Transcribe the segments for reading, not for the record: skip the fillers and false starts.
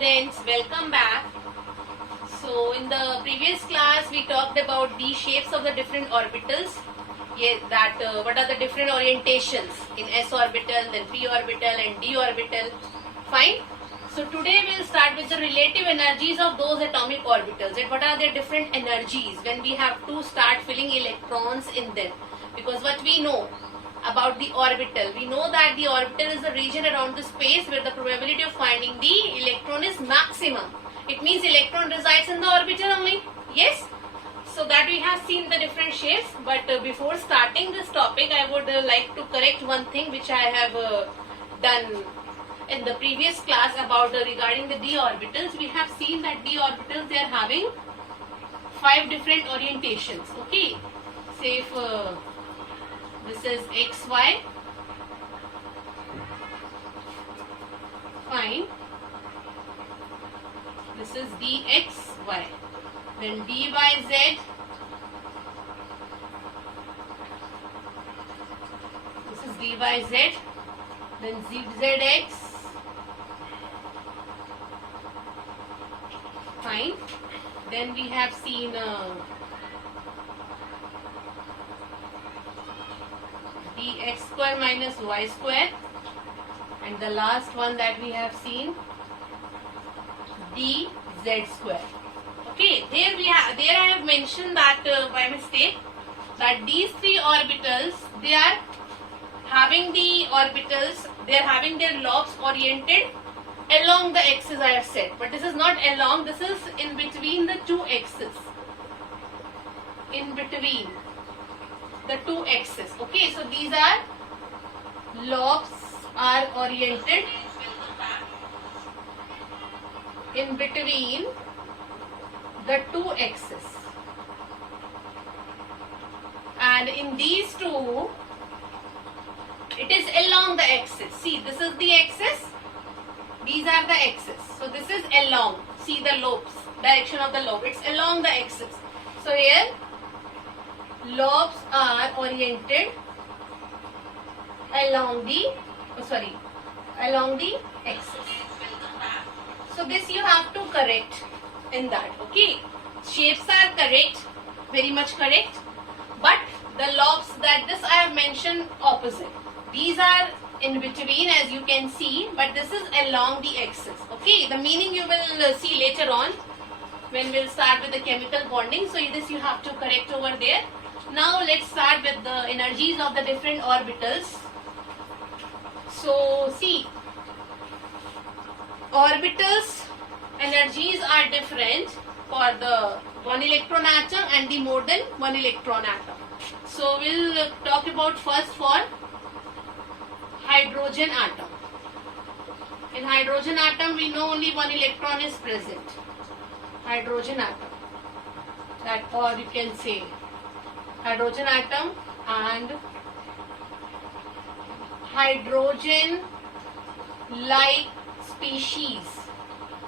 students, welcome back. So in the previous class we talked about the shapes of the different orbitals. What are the different orientations in s orbital, then p orbital and d orbital. Fine. So today we'll start with the relative energies of those atomic orbitals. And what are their different energies when we have to start filling electrons in them? Because what we know about the orbital, we know that the orbital is the region around the space where the probability of finding the electron is maximum. It means electron resides in the orbital only. Yes. So that we have seen the different shapes. But before starting this topic, I would like to correct one thing which I have done in the previous class about regarding the d orbitals. We have seen that d orbitals, they are having 5 different orientations. Okay. Say if this is xy, fine. This is dxy, then dyz, this is dyz, then zx, fine. Then we have seen dx square minus y square, and the last one that we have seen dz square. Okay, there I have mentioned that by mistake that these 3 orbitals, they are having their lobes oriented along the axis I have said, but this is not along, this is in between the 2 axes. In between the 2 axes. Okay, so these are lobes are oriented in between the 2 axes, and in these 2 it is along the axis. See, this is the axis, these are the axes, so this is along. See the lobes, direction of the lobe, it's along the axis. So here lobes are oriented along the axis. So this you have to correct in that. Okay, shapes are correct, very much correct, but the lobes, that this I have mentioned opposite. These are in between as you can see, but this is along the axis. Okay, the meaning you will see later on when we'll start with the chemical bonding. So this you have to correct over there. Now let's start with the energies of the different orbitals. So see, orbitals energies are different for the 1 electron atom and the more than 1 electron atom. So we'll talk about first for hydrogen atom. In hydrogen atom we know only 1 electron is present. Hydrogen atom, that, or you can say hydrogen atom and hydrogen like species.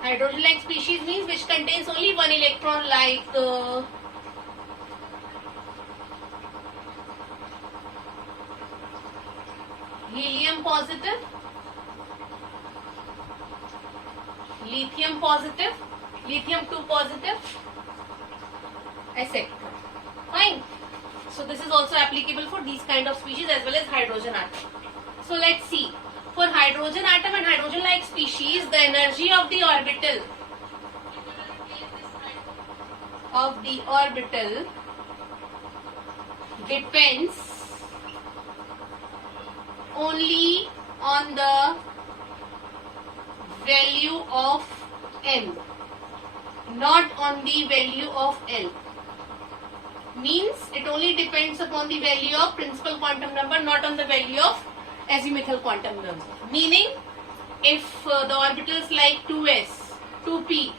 Hydrogen like species means which contains only 1 electron, like helium positive, lithium positive, lithium 2 positive, etc. Fine. So this is also applicable for these kind of species as well as hydrogen atom. So let's see. For hydrogen atom and hydrogen like species, the energy of the orbital depends only on the value of n, not on the value of L. Means it only depends upon the value of principal quantum number, not on the value of azimuthal quantum number. Meaning, if the orbitals like 2s, 2p,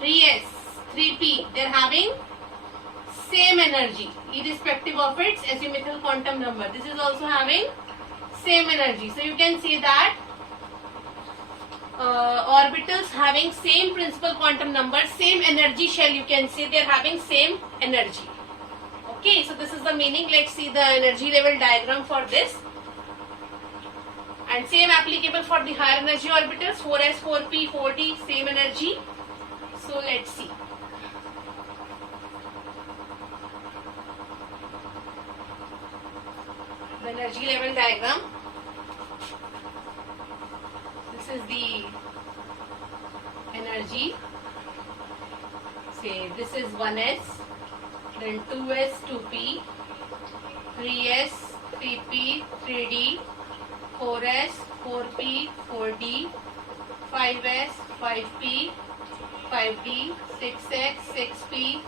3s, 3p, they are having same energy irrespective of its azimuthal quantum number. This is also having same energy. So you can say that orbitals having same principal quantum number, same energy shell, you can say they are having same energy. Okay, so this is the meaning. Let's see the energy level diagram for this. And same applicable for the higher energy orbitals, 4s, 4p, 4d, same energy. So let's see. The energy level diagram. This is the energy. Say this is 1s, then 2s, 2p, 3s, 3p, 3d, 4s, 4p, 4d, 5s, 5p, 5d, 6x, 6p,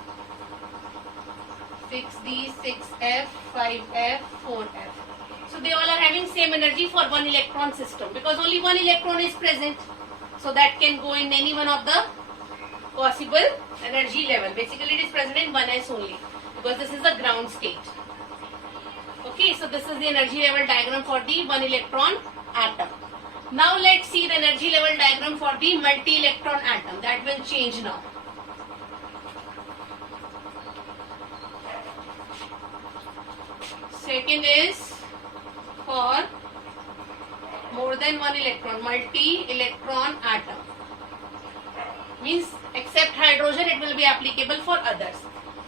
6d, 6f, 5f, 4f. So they all are having same energy for one electron system because only one electron is present. So that can go in any one of the possible energy level. Basically it is present in 1s only because this is the ground state. Okay, so this is the energy level diagram for the one electron atom. Now let's see the energy level diagram for the multi-electron atom. That will change now. Second is for more than one electron, multi-electron atom. Means except hydrogen it will be applicable for others.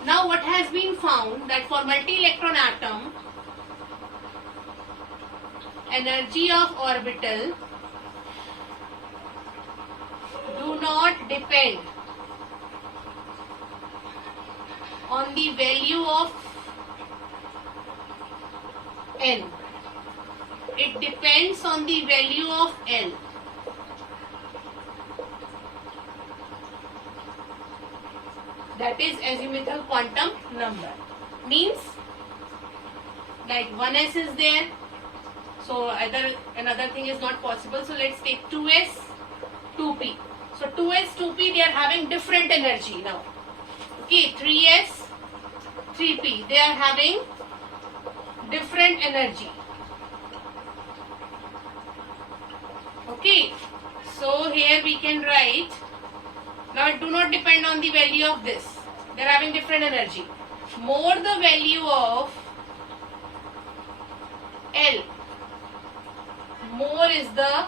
Now what has been found that for multi-electron atom, energy of orbital do not depend on the value of n. It depends on the value of L. That is azimuthal quantum number. Means like 1s is there. So another thing is not possible. So let's take 2s, 2p. So 2s, 2p they are having different energy now. Okay, 3s, 3p they are having different energy. Okay, so here we can write. Now it do not depend on the value of this. They are having different energy. More the value of L, more is the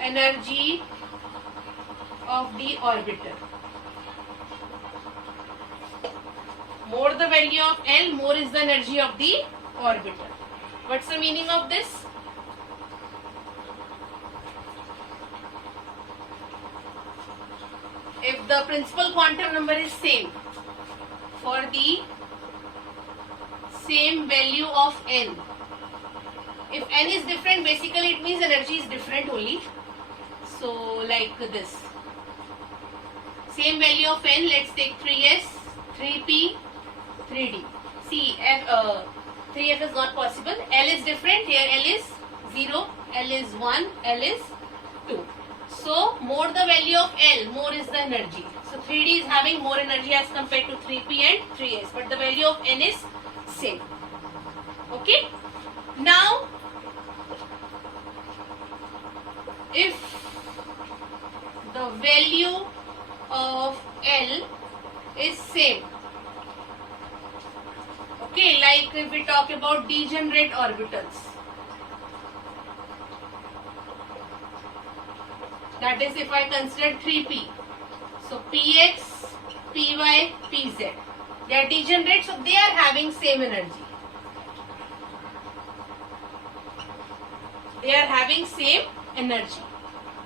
energy of the orbital. More the value of L, more is the energy of the orbital. What's the meaning of this? If the principal quantum number is same for the same value of n, if n is different, basically it means energy is different only. So like this, same value of n, let's take 3s, 3p, 3d. See, 3f is not possible. L is different. Here L is 0, L is 1, L is 2. So more the value of L, more is the energy. So 3d is having more energy as compared to 3p and 3s, but the value of n is same. Okay. Now, if the value of L is same, okay, like if we talk about degenerate orbitals, that is if I consider 3p, so px, py, pz, they are degenerate, so they are having same energy. They are having same energy.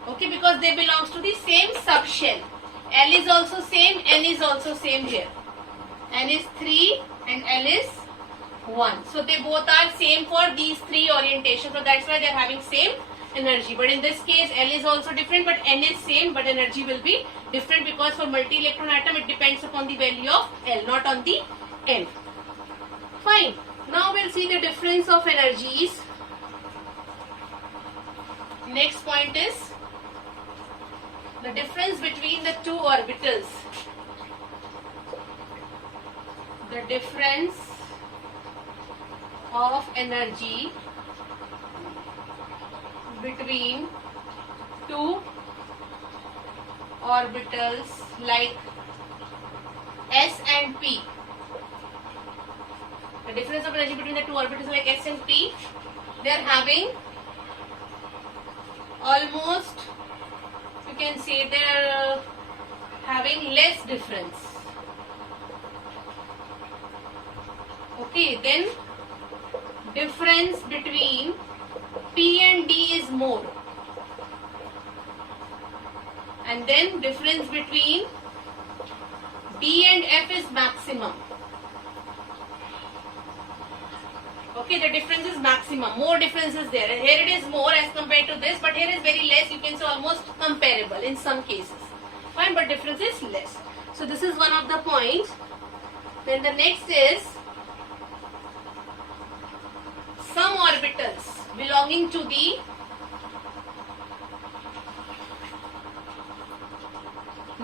Okay, because they belongs to the same subshell. L is also same, N is also same here. N is 3 and L is 1. So they both are same for these three orientations. So that's why they are having same energy. But in this case, L is also different, but N is same, but energy will be different because for multi-electron atom, it depends upon the value of L, not on the N. Fine. Now we'll see the difference of energies. Next point is the difference between the two orbitals. The difference of energy between two orbitals like S and P. The difference of energy between the two orbitals like S and P, they are having almost you can say they're having less difference. Okay, then difference between P and D is more, and then difference between D and F is maximum. Okay, the difference is maximum. More difference is there. Here it is more as compared to this, but here is very less. You can say almost comparable in some cases. Fine, but difference is less. So this is one of the points. Then the next is some orbitals belonging to the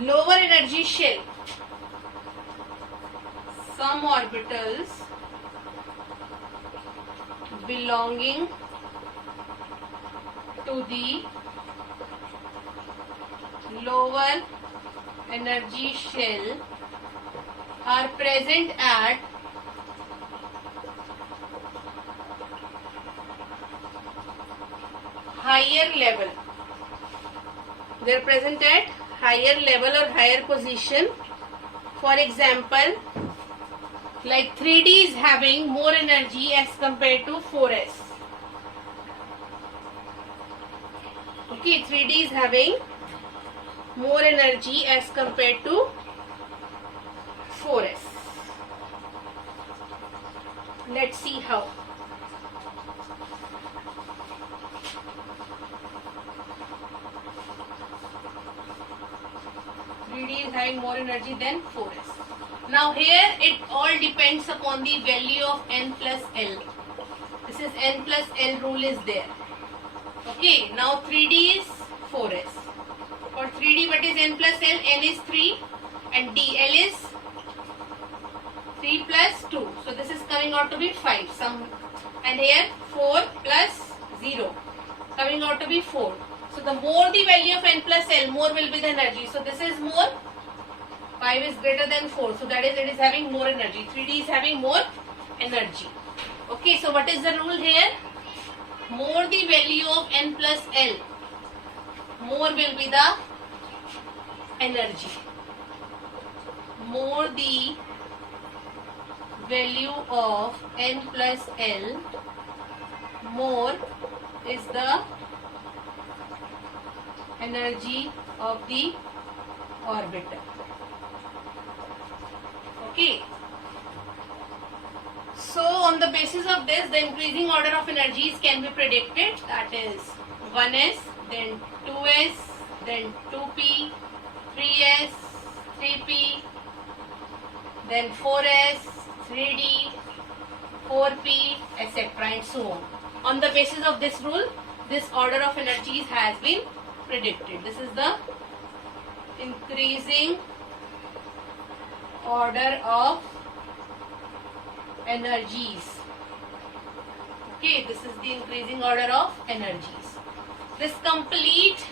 lower energy shell. Some orbitals belonging to the lower energy shell are present at higher level. They are present at higher level or higher position. For example, like 3D is having more energy as compared to 4s. Okay, 3D is having more energy as compared to 4s. Let's see how. Is having more energy than 4s. Now here it all depends upon the value of n plus L. This is n plus L rule is there. Okay, now 3D is 4s. For 3D, what is n plus L? N is 3 and DL is 3 plus 2. So this is coming out to be 5. And here 4 plus 0 coming out to be 4. So the more the value of n plus L, more will be the energy. So this is more. 5 is greater than 4. So that is, it is having more energy. 3D is having more energy. Okay, so what is the rule here? More the value of n plus L, more will be the energy. More the value of n plus L, more is the energy of the orbital. Okay. So on the basis of this, the increasing order of energies can be predicted. That is 1s, then 2s, then 2p, 3s, 3p, then 4s, 3d, 4p, etc. and so on. On the basis of this rule, this order of energies has been predicted. This is the increasing order of energies. Okay, this is the increasing order of energies. This complete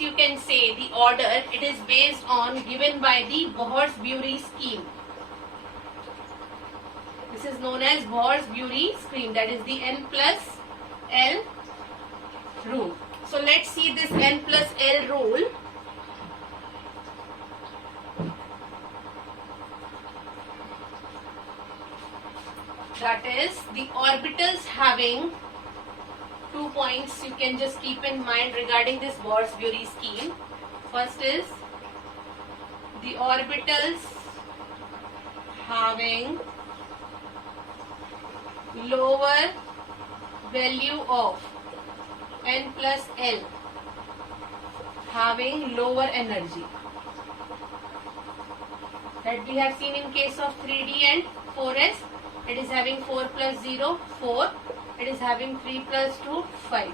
you can say the order, it is based on given by the Bohrs-Bury scheme. This is known as Bohrs-Bury scheme, that is the n plus L rule. So let's see this n plus L rule. That is the orbitals having 2 points you can just keep in mind regarding this Bohrs-Bury scheme. First is the orbitals having lower value of n plus L, having lower energy. That we have seen in case of 3D and 4s. It is having 4 plus 0, 4. It is having 3 plus 2, 5.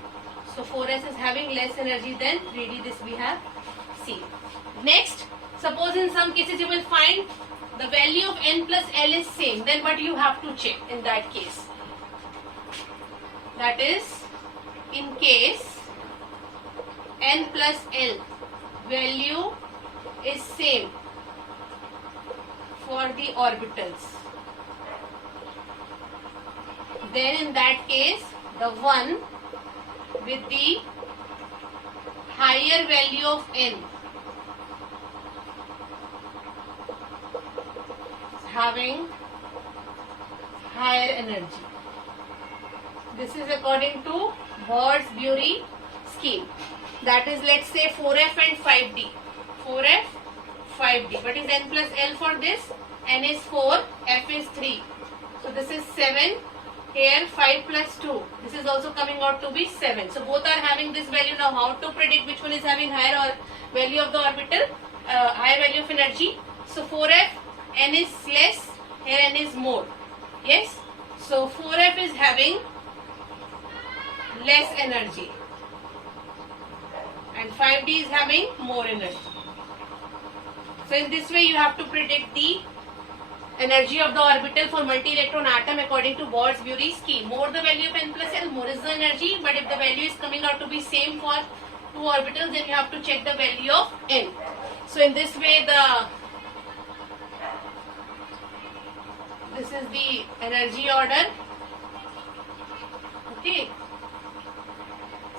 So 4s is having less energy than 3D. This we have seen. Next, suppose in some cases you will find the value of n plus L is same. Then what you have to check in that case? That is, in case n plus L value is same for the orbitals, then in that case the one with the higher value of n having higher energy. This is according to Borsbury scheme. That is, let's say 4f and 5d. 4f, 5d. What is n plus l for this? N is 4, f is 3. So this is 7. Here 5 plus 2. This is also coming out to be 7. So both are having this value. Now how to predict which one is having higher or value of the orbital, higher value of energy? So 4f, n is less, here n is more. Yes? So 4f is having less energy and 5d is having more energy. So in this way you have to predict the energy of the orbital for multi-electron atom according to Borsbury scheme. More the value of n plus l, more is the energy, but if the value is coming out to be same for two orbitals, then you have to check the value of n. So in this way this is the energy order. Okay.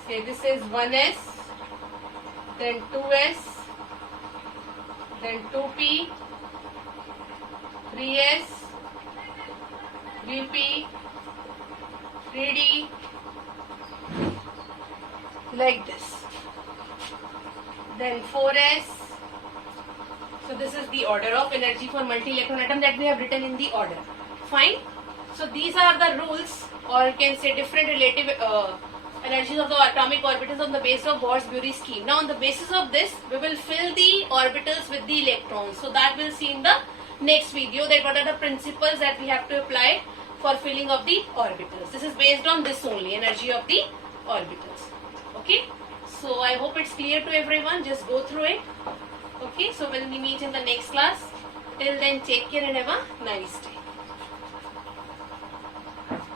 Say this is 1s, then 2s, then 2p, 3s, 3p, 3d, like this. Then 4s. So this is the order of energy for multi-electron atom that we have written in the order. Fine. So these are the rules, or you can say different relative energies of the atomic orbitals on the basis of Borsbury scheme. Now on the basis of this, we will fill the orbitals with the electrons. So that we'll see in the next video, that what are the principles that we have to apply for filling of the orbitals. This is based on this only, energy of the orbitals. Okay. So I hope it's clear to everyone. Just go through it. Okay. So when we meet in the next class, till then take care and have a nice day.